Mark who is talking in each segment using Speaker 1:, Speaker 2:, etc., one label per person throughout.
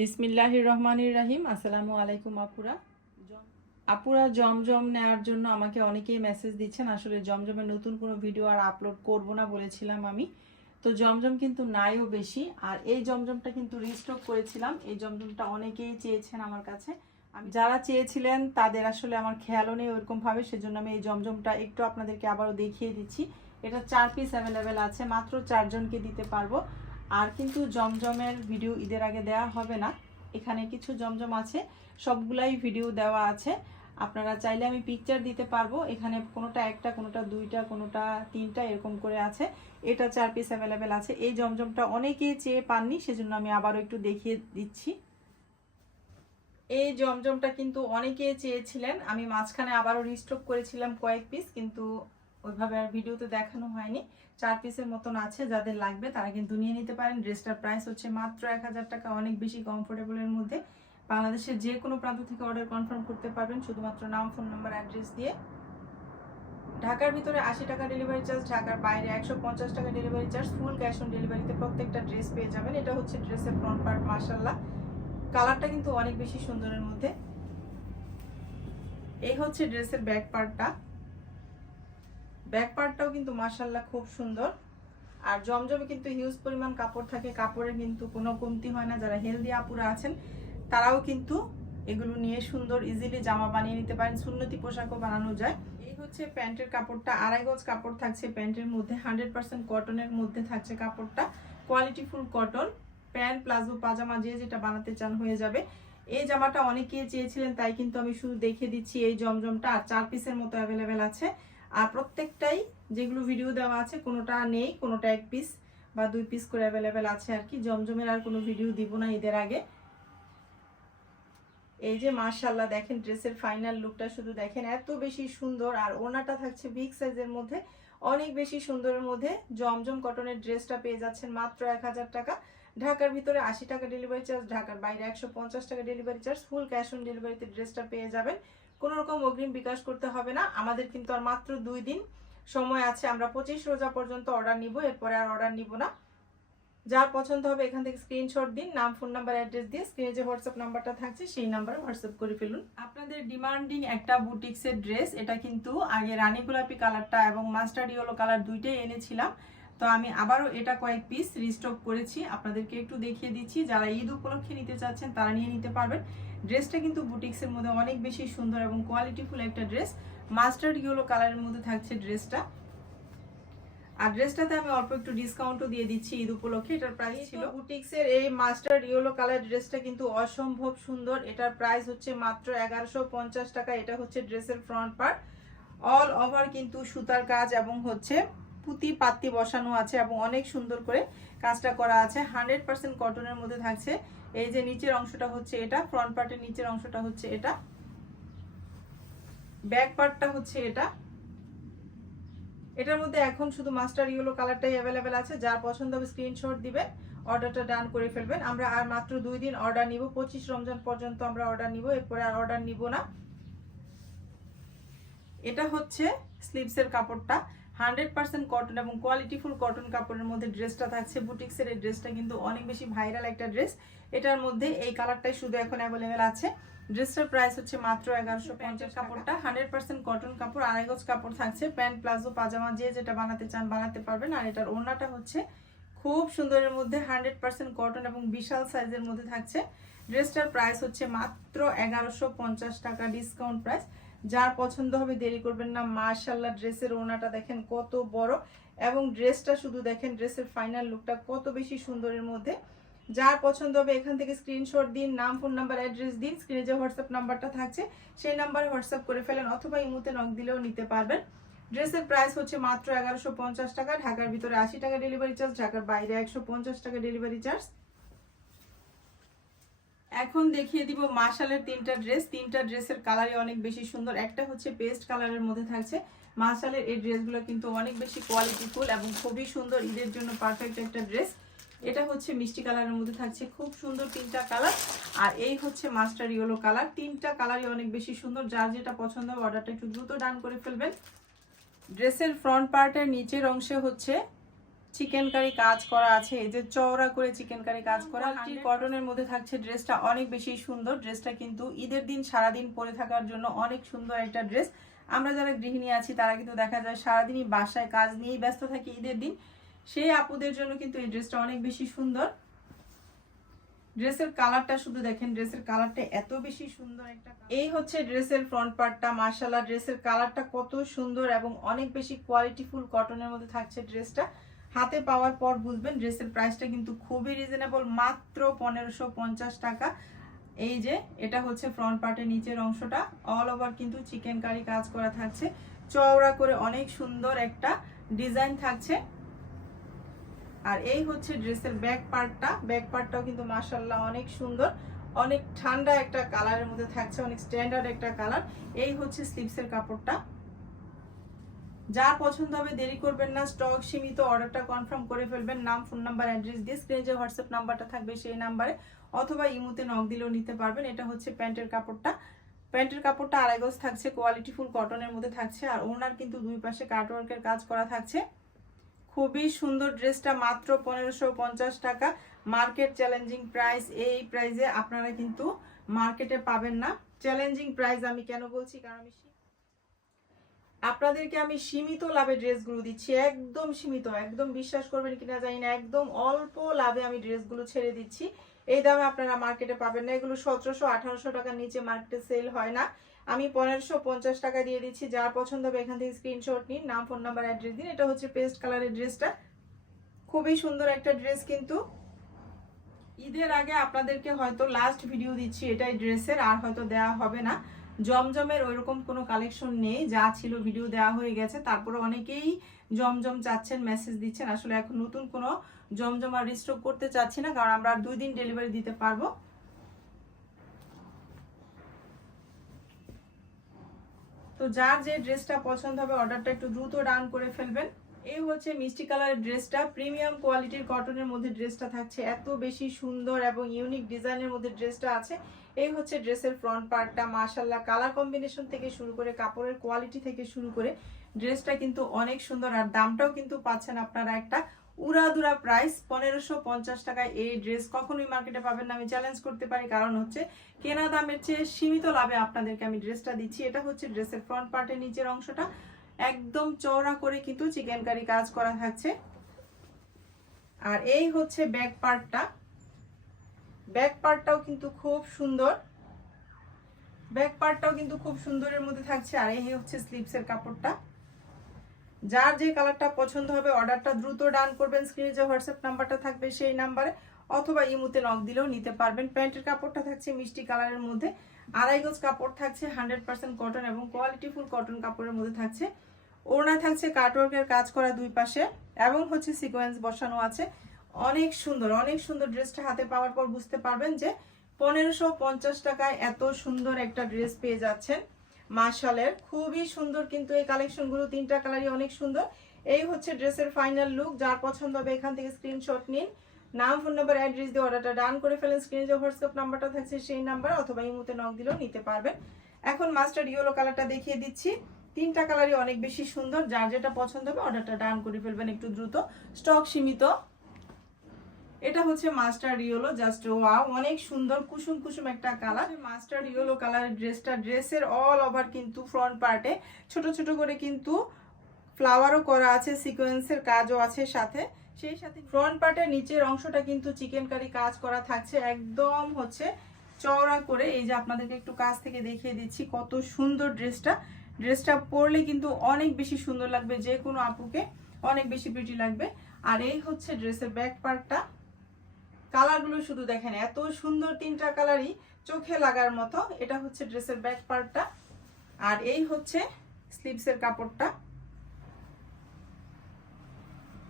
Speaker 1: বিসমিল্লাহির রহমানির রাহিম। আসসালামু আলাইকুম আপুরা। আপুরা জমজম নেওয়ার জন্য আমাকে অনেকেই মেসেজ দিচ্ছেন, আসলে জমজমের নতুন কোনো ভিডিও আর আপলোড করব না বলেছিলাম আমি। তো জমজম কিন্তু নাইও বেশি, আর এই জমজমটা কিন্তু রিস্টক করেছিলাম। এই জমজমটা অনেকেই চেয়েছেন আমার কাছে। আমি যারা চেয়েছিলেন, তাদের আসলে আমার খেয়ালও নেই ওরকম ভাবে সেজন্য আমি এই জমজমটা একটু আপনাদেরকে আবারও দেখিয়ে দিচ্ছি। এটা চার পিস অ্যাভেলেবেল আছে, মাত্র চারজনকে দিতে পারব। আর কিন্তু জমজমের ভিডিও ঈদের আগে দেওয়া হবে না। এখানে কিছু জমজম আছে, সবগুলাই ভিডিও দেওয়া আছে। আপনারা চাইলে আমি পিকচার দিতে পারব, এখানে কোনোটা একটা, কোনোটা দুইটা, কোনোটা তিনটা এরকম করে আছে। এটা চার পিস অ্যাভেলেবেল আছে। এই জমজমটা অনেকেই চেয়ে পাননি, সেজন্য আমি আবারও একটু দেখিয়ে দিচ্ছি। এই জমজমটা কিন্তু অনেকেই চেয়েছিলেন। আমি মাঝখানে আবারও রিস্টক করেছিলাম কয়েক পিস কিন্তু ওইভাবে আর ভিডিওতে দেখানো হয়নি। চার পিসের মতন আছে যাদের লাগবে, তারা কিন্তু নিয়ে নিতে পারেন। ড্রেসটার প্রাইস হচ্ছে মাত্র এক হাজার টাকা, অনেক বেশি কমফোর্টেবলের মধ্যে। বাংলাদেশের যে কোনো প্রান্ত থেকে অর্ডার কনফার্ম করতে পারবেন, শুধুমাত্র নাম ফোন নাম্বার অ্যাড্রেস দিয়ে। ঢাকার ভিতরে আশি টাকা ডেলিভারি চার্জ ঢাকার বাইরে একশো পঞ্চাশ টাকা delivery charge full cash on ডেলিভারিতে প্রত্যেকটা ড্রেস পেয়ে যাবেন। এটা হচ্ছে ড্রেসের ফ্রন্ট পার্ট মার্শাল্লাহ কালারটা কিন্তু অনেক বেশি সুন্দরের মধ্যে। এই হচ্ছে ড্রেসের ব্যাক পার্টটা ব্যাক পার্টটাও কিন্তু মার্শাল্লাহ খুব সুন্দর। আর জমজমে কিন্তু হিউজ পরিমাণ কাপড় থাকে। কাপড়ের কিন্তু কোনো কমতি হয় না। যারা হেলদি আপুরা আছেন, তারাও কিন্তু এগুলো নিয়ে সুন্দর ইজিলি জামা বানিয়ে নিতে পারেন। সুন্নতি পোশাকও বানানো যায়। এই হচ্ছে প্যান্টের কাপড়টা। আড়াই গজ কাপড় থাকছে প্যান্টের মধ্যে। হান্ড্রেড পার্সেন্ট কটনের মধ্যে থাকছে কাপড়টা। Quality full cotton pant palazzo পাজামা যে যেটা বানাতে চান হয়ে যাবে। এই জামাটা অনেকেই চেয়েছিলেন, তাই কিন্তু আমি শুধু দেখে দিচ্ছি এই জমজমটা। আর চার পিসের মতো অ্যাভেলেবেল আছে। আর প্রত্যেকটাই যেগুলো ভিডিও দেওয়া আছে, কোনোটা নেই, কোনোটা এক পিস বা দুই পিস করে অ্যাভেলেবেল আছে আর কি। জমজমের আর কোনো ভিডিও দিব না ঈদের আগে। এই যে মার্শাল্লাহ দেখেন ড্রেসের ফাইনাল লুকটা শুধু দেখেন, এত বেশি সুন্দর। আর ওনাটা থাকছে বিগ সাইজের মধ্যে, অনেক বেশি সুন্দরের মধ্যে। জমজম কটনের ড্রেসটা পেয়ে যাচ্ছেন মাত্র এক হাজার টাকা। ঢাকার ভিতরে আশি টাকা ডেলিভারি চার্জ ঢাকার বাইরে একশো পঞ্চাশ টাকা delivery charge full cash on ডেলিভারিতে ড্রেসটা পেয়ে যাবেন। কোনো রকম অগ্রিম বিকাশ করতে হবে না। আমাদের কিন্তু আর মাত্র দুই দিন সময় আছে। আমরা পঁচিশ রোজা পর্যন্ত অর্ডার নিব, এরপরে আর অর্ডার নিব না। যার পছন্দ হবে এখান থেকে স্ক্রিনশট দিন, নাম ফোন নাম্বার অ্যাড্রেস দিয়ে স্ক্রিনে যে হোয়াটসঅ্যাপ নাম্বারটা থাকছে, সেই নাম্বারে হোয়াটসঅ্যাপ করে ফেলুন। আপনাদের ডিমান্ডিং একটা বুটিক্সের ড্রেস এটা কিন্তু আগে রানী গোলাপি কালারটা এবং মাস্টার্ড ইয়েলো কালার দুইটাই এনেছিলাম। তো আমি আবারও এটা কয়েক পিস রিস্টক করেছি। আপনাদেরকে একটু দেখিয়ে দিচ্ছি। যারা ঈদ উপলক্ষে নিতে চাচ্ছেন তারা নিয়ে নিতে পারবেন। ড্রেসটা কিন্তু বুটিক্সের মধ্যে অনেক বেশি সুন্দর এবং কোয়ালিটিফুল একটা ড্রেস মাস্টার্ড ইয়েলো কালারের মধ্যে থাকছে ড্রেসটা। আর ড্রেসটাতে আমি অল্প একটু ডিসকাউন্টও দিয়ে দিচ্ছি ঈদ উপলক্ষে। এটার প্রাইস ছিল বুটিক্সের এই মাস্টার্ড ইয়েলো কালার ড্রেসটা কিন্তু অসম্ভব সুন্দর। এটার প্রাইস হচ্ছে মাত্র এগারোশো পঞ্চাশ টাকা। এটা হচ্ছে ড্রেসের ফ্রন্ট পার্ট অল ওভার কিন্তু সুতার কাজ এবং হচ্ছে পুঁতি পাত্তি বসানো আছে এবং অনেক সুন্দর করে কাজটা করা আছে। হান্ড্রেড পার্সেন্ট কটনের মধ্যে থাকছে। এই যে নিচের অংশটা হচ্ছে এটা ফ্রন্ট পার্টের নিচের অংশটা হচ্ছে এটা। ব্যাক পার্টটা হচ্ছে এটা। এটার মধ্যে এখন শুধু মাস্টার ইয়েলো কালারটাই অ্যাভেলেবেল আছে। যার পছন্দ হবে স্ক্রিনশট দিবেন অর্ডারটা ডান করে ফেলবেন। আমরা আর মাত্র দুই দিন অর্ডার নিব। পঁচিশ রমজান পর্যন্ত আমরা অর্ডার নিব। এরপরে আর অর্ডার নিব না। এটা হচ্ছে স্লিভসের কাপড়টা। হান্ড্রেড পার্সেন্ট কটন এবং কোয়ালিটিফুল কটন কাপড়ের মধ্যে ড্রেসটা থাকছে। বুটিক্সের এই ড্রেসটা কিন্তু অনেক বেশি ভাইরাল একটা ড্রেস। এটার মধ্যে এই কালারটাই শুধু এখন অ্যাভেলেবেল আছে। ড্রেসটার প্রাইস হচ্ছে মাত্র এগারোশো পঞ্চাশ কাপড়টা। হান্ড্রেড পার্সেন্ট কটন কাপড় আড়াই গজ কাপড় থাকছে। প্যান্ট প্লাজো পাজামা যে যেটা বানাতে চান বানাতে পারবেন। আর এটার ওড়নাটা হচ্ছে খুব সুন্দরের মধ্যে হান্ড্রেড পার্সেন্ট কটন এবং বিশাল সাইজের মধ্যে থাকছে। ড্রেসটার প্রাইস হচ্ছে মাত্র এগারোশো পঞ্চাশ টাকা ডিসকাউন্ট প্রাইস যার পছন্দ হবে দেরি করবেন না। মার্শাল্লাহ ড্রেসের ওনাটা দেখেন কত বড় এবং ড্রেসটা শুধু দেখেন, ড্রেসের ফাইনাল লুকটা কত বেশি সুন্দরের মধ্যে। যার পছন্দ হবে এখান থেকে স্ক্রিনশট দিন, নাম ফোন নাম্বার অ্যাড্রেস দিন স্ক্রিনে যে হোয়াটসঅ্যাপ নাম্বারটা থাকছে, সেই নাম্বারে হোয়াটসঅ্যাপ করে ফেলেন অথবা ইমুতে নক দিলেও নিতে পারবেন। ড্রেসের প্রাইস হচ্ছে মাত্র এগারোশো টাকা, ঢাকার ভিতরে আশি টাকা ডেলিভারি চার্জ ঢাকার বাইরে একশো পঞ্চাশ টাকা ডেলিভারি চার্জ এখন দেখিয়ে দিব মার্শালের তিনটা ড্রেস। তিনটা ড্রেসের কালারই অনেক বেশি সুন্দর। একটা হচ্ছে পেস্ট কালারের মধ্যে থাকছে। মার্শালের এই ড্রেসগুলো কিন্তু অনেক বেশি কোয়ালিটিফুল এবং খুবই সুন্দর। ঈদের জন্য পারফেক্ট একটা ড্রেস। এটা হচ্ছে মিষ্টি কালারের মধ্যে থাকছে। খুব সুন্দর তিনটা কালার। আর এই হচ্ছে মাস্টার ইয়েলো কালার। তিনটা কালারই অনেক বেশি সুন্দর। যার যেটা পছন্দ অর্ডারটা একটু দ্রুত ডান করে ফেলবেন। ড্রেসের ফ্রন্ট পার্টের নিচের অংশে হচ্ছে চিকেন কারি কাজ করা আছে এই যে চওড়া করে চিকেন কারি কাজ করা কটনের মধ্যে থাকছে ড্রেসটা অনেক বেশি সুন্দর। ড্রেসটা কিন্তু ঈদের দিন সারাদিন পরে থাকার জন্য অনেক সুন্দর একটা ড্রেস। আমরা যারা গৃহিণী আছি তারা কিন্তু দেখা যায় সারাদিনই বাসায় কাজ নিয়েই ব্যস্ত থাকি ঈদের দিন। সেই আপুদের জন্য কিন্তু এই ড্রেসটা অনেক বেশি সুন্দর। ড্রেসের কালারটা শুধু দেখেন ড্রেসের কালারটা এত বেশি সুন্দর একটা এই হচ্ছে ড্রেসের ফ্রন্ট পার্টটা মার্শাল্লাহ ড্রেসের কালারটা কত সুন্দর এবং অনেক বেশি কোয়ালিটিফুল কটনের মধ্যে থাকছে ড্রেসটা। হাতে পাওয়ার পর বুঝবেন ড্রেসের প্রাইসটা কিন্তু খুবই রিজনেবল মাত্র পনেরোশো টাকা। এই যে, এটা হচ্ছে ফ্রন্ট পার্টের নিচের অংশটা। অল ওভার কিন্তু চিকেন কারি কাজ করা থাকছে। চওড়া করে অনেক সুন্দর একটা ডিজাইন থাকছে। আর এই হচ্ছে ড্রেসের ব্যাক পার্টটা ব্যাক পার্টটাও কিন্তু মাসাল্লাহ অনেক সুন্দর। অনেক ঠান্ডা একটা কালারের মধ্যে থাকছে, অনেক স্ট্যান্ডার্ড একটা কালার এই হচ্ছে স্লিভসের কাপড়টা। যার পছন্দ হবে, দেরি করবেন না। স্টক সীমিত, অর্ডারটা কনফার্ম করে ফেলবেন। নাম, ফোন নাম্বার, অ্যাড্রেস দিয়ে স্ক্রিনে যে হোয়াটসঅ্যাপ নাম্বারটা থাকবে সেই নাম্বারে অথবা ইমুতে নক দিলেও নিতে পারবেন। এটা হচ্ছে প্যান্টের কাপড়টা। প্যান্টের কাপড়টা আড়াই গজ থাকছে, কোয়ালিটি ফুল কটনের মধ্যে থাকছে আর ওনার কিন্তু দুই পাশে কাটওয়ার্কের কাজ করা থাকছে। খুবই সুন্দর ড্রেসটা, মাত্র পনেরোশো পঞ্চাশ টাকা। মার্কেট চ্যালেঞ্জিং প্রাইস, এই প্রাইসে আপনারা কিন্তু মার্কেটে পাবেন না। চ্যালেঞ্জিং প্রাইস আমি কেন বলছি? কারণ আমি আপনাদেরকে আমি সীমিত লাভে ড্রেসগুলো দিচ্ছি, একদম সীমিত, একদম বিশ্বাস করবেন কিনা জানি না, একদম অল্প লাভে আমি ড্রেসগুলো ছেড়ে দিচ্ছি। এই দামে আপনারা মার্কেটে পাবেন না, এগুলো সতেরোশো, আঠারোশো টাকার নিচে মার্কেটে সেল হয় না। আমি পনেরোশো পঞ্চাশ টাকা দিয়ে দিচ্ছি, যার পছন্দ হবে এখান থেকে স্ক্রিনশট নিন, নাম ফোন নাম্বার অ্যাড্রেস দিন। এটা হচ্ছে পেস্ট কালারের ড্রেসটা খুবই সুন্দর একটা ড্রেস কিন্তু। ঈদের আগে আপনাদেরকে হয়তো লাস্ট ভিডিও দিচ্ছি এটাই ড্রেসের আর হয়তো দেওয়া হবে না। জমজমের ওইরকম কোনো কালেকশন নেই, যা ছিল ভিডিও দেওয়া হয়ে গেছে। তারপরে অনেকেই জমজম চাচ্ছেন মেসেজ দিচ্ছেন। আসলে এখন নতুন কোনো জমজম আর রিস্টক করতে চাচ্ছি না, কারণ আমরা দুই দিন ডেলিভারি দিতে পারব। তো যার যে ড্রেসটা পছন্দ হবে অর্ডারটা একটু দ্রুত ডান করে ফেলবেন। এই হচ্ছে মিষ্টি কালারের ড্রেসটা প্রিমিয়াম কোয়ালিটির কটনের মধ্যে ড্রেসটা থাকছে। এত বেশি সুন্দর এবং ইউনিক ডিজাইনের মধ্যে ড্রেসটা আছে। এই হচ্ছে ড্রেসের ফ্রন্ট পার্টটা মাশাল্লাহ কালার কম্বিনেশন থেকে শুরু করে, কাপড়ের কোয়ালিটি থেকে শুরু করে, ড্রেসটা কিন্তু অনেক সুন্দর। আর দামটাও কিন্তু পাচ্ছেন আপনারা একটা উড়াদুরা প্রাইস পনেরোশো পঞ্চাশ টাকায়। এই ড্রেস কখনোই মার্কেটে পাবেন না। আমি চ্যালেঞ্জ করতে পারি, কারণ হচ্ছে কেনা দামের চেয়ে সীমিত লাভে আপনাদেরকে আমি ড্রেসটা দিচ্ছি। এটা হচ্ছে ড্রেসের ফ্রন্ট পার্টের নিচের অংশটা। একদম চওড়া করে কিন্তু চিকেন কারি কাজ করা থাকছে। আর এই হচ্ছে ব্যাক পার্টটা ব্যাক পার্টটাও কিন্তু খুব সুন্দর। ব্যাক পার্টটাও কিন্তু খুব সুন্দরের মধ্যে থাকছে, আর এই হচ্ছে স্লিপসের কাপড়টা। যার যে কালারটা পছন্দ হবে, অর্ডারটা দ্রুত ডান করবেন, স্ক্রিনে যে হোয়াটসঅ্যাপ নাম্বারটা থাকবে সেই নাম্বারে, অথবা ইমুতে নক দিলেও নিতে পারবেন। প্যান্টের কাপড়টা থাকছে মিষ্টি কালারের মধ্যে, আড়াই গজ কাপড় থাকছে, হান্ড্রেড পার্সেন্ট কটন এবং কোয়ালিটিফুল কটন কাপড়ের মধ্যে থাকছে। ওড়না থাকছে, কাটওয়ার্কের কাজ করা দুই পাশে, এবং হচ্ছে সিকোয়েন্স বসানো আছে। অনেক সুন্দর অনেক সুন্দর ড্রেসটা হাতে পাওয়ার পর বুঝতে পারবেন যে পনেরোশো পঞ্চাশ টাকায় এত সুন্দর একটা ড্রেস পেয়ে যাচ্ছেন। মার্শালের খুবই সুন্দর কিন্তু এই কালেকশনগুলো, তিনটা কালারই অনেক সুন্দর। এই হচ্ছে ড্রেসের ফাইনাল লুক, যার পছন্দ হবে এখান থেকে স্ক্রিনশট নিন। নাম, ফোন নাম্বার, অ্যাড্রেস দিয়ে অর্ডারটা ডান করে ফেলেন। স্ক্রিনে যে হোয়াটসঅ্যাপ নাম্বারটা থাকছে, সেই নাম্বার অথবা এই ইমুতে নক দিলেও নিতে পারবেন। এখন মাস্টার ইয়েলো কালারটা দেখিয়ে দিচ্ছি। তিনটা কালারই অনেক বেশি সুন্দর, যার যেটা পছন্দ হবে অর্ডারটা ডান করে ফেলবেন একটু দ্রুত। স্টক সীমিত। এটা হচ্ছে মাস্টার ইয়েলো জাস্ট ওয়াও অনেক সুন্দর কুসুম কুসুম একটা কালার মাস্টার ইয়েলো কালারের ড্রেসটা ড্রেসের অল ওভার কিন্তু ফ্রন্ট পার্টে ছোট ছোট করে কিন্তু ফ্লাওয়ারও করা আছে সিকোয়েন্সের কাজও আছে সাথে। সেই সাথে ফ্রন্ট পার্টের নিচের অংশটা কিন্তু চিকেন কারি কাজ করা থাকছে। একদম হচ্ছে চওড়া করে। এই যে আপনাদেরকে একটু কাছ থেকে দেখিয়ে দিচ্ছি কত সুন্দর ড্রেসটা ড্রেসটা পরলে কিন্তু অনেক বেশি সুন্দর লাগবে যে কোনো আপুকে অনেক বেশি বিউটি লাগবে। আর এই হচ্ছে ড্রেসের ব্যাক পার্টটা কালারগুলো শুধু দেখেন এত সুন্দর তিনটা কালারই চোখে লাগার মতো। এটা হচ্ছে ড্রেসের ব্যাক পার্টটা আর এই হচ্ছে স্লিভসের কাপড়টা।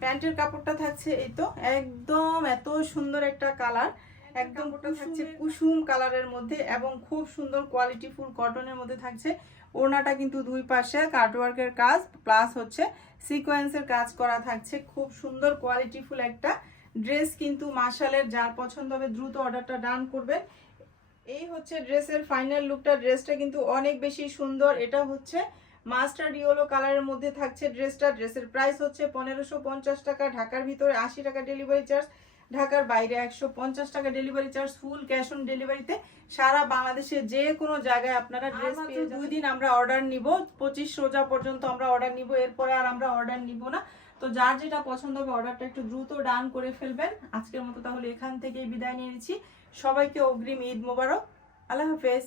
Speaker 1: প্যান্টের কাপড়টা থাকছে এই তো একদম এত সুন্দর একটা কালার। একদম ওটা থাকছে কুসুম কালারের মধ্যে এবং খুব সুন্দর কোয়ালিটি ফুল কটনের মধ্যে থাকছে। ওড়নাটা কিন্তু দুই পাশে কাটওয়ার্কের কাজ প্লাস হচ্ছে সিকোয়েন্সের কাজ করা থাকছে। খুব সুন্দর কোয়ালিটি ফুল একটা ড্রেস কিন্তু মাশালের যার পছন্দ হবে দ্রুত অর্ডারটা ডান করবেন এই হচ্ছে ড্রেসের ফাইনাল লুকটা ড্রেসটা কিন্তু অনেক বেশি সুন্দর। এটা হচ্ছে মাস্টার ইয়েলো কালারের মধ্যে থাকছে ড্রেসটা। ড্রেসের প্রাইস হচ্ছে পনেরোশো পঞ্চাশ টাকা ঢাকার ভিতরে আশি টাকা ডেলিভারি চার্জ ঢাকার বাইরে একশো পঞ্চাশ টাকা delivery charge full cash on ডেলিভারিতে। সারা বাংলাদেশের যে কোনো জায়গায় আপনারা ড্রেস দুই দিন আমরা অর্ডার নিব পঁচিশ রোজা পর্যন্ত আমরা অর্ডার নিব এরপরে আর আমরা অর্ডার নিব না। তো যার যেটা পছন্দ হবে অর্ডারটা একটু দ্রুত ডান করে ফেলবেন। আজকের মতো তাহলে এখান থেকেই বিদায় নিয়ে নিচ্ছি। সবাইকে অগ্রিম ঈদ মোবারক। আল্লাহ হাফেজ।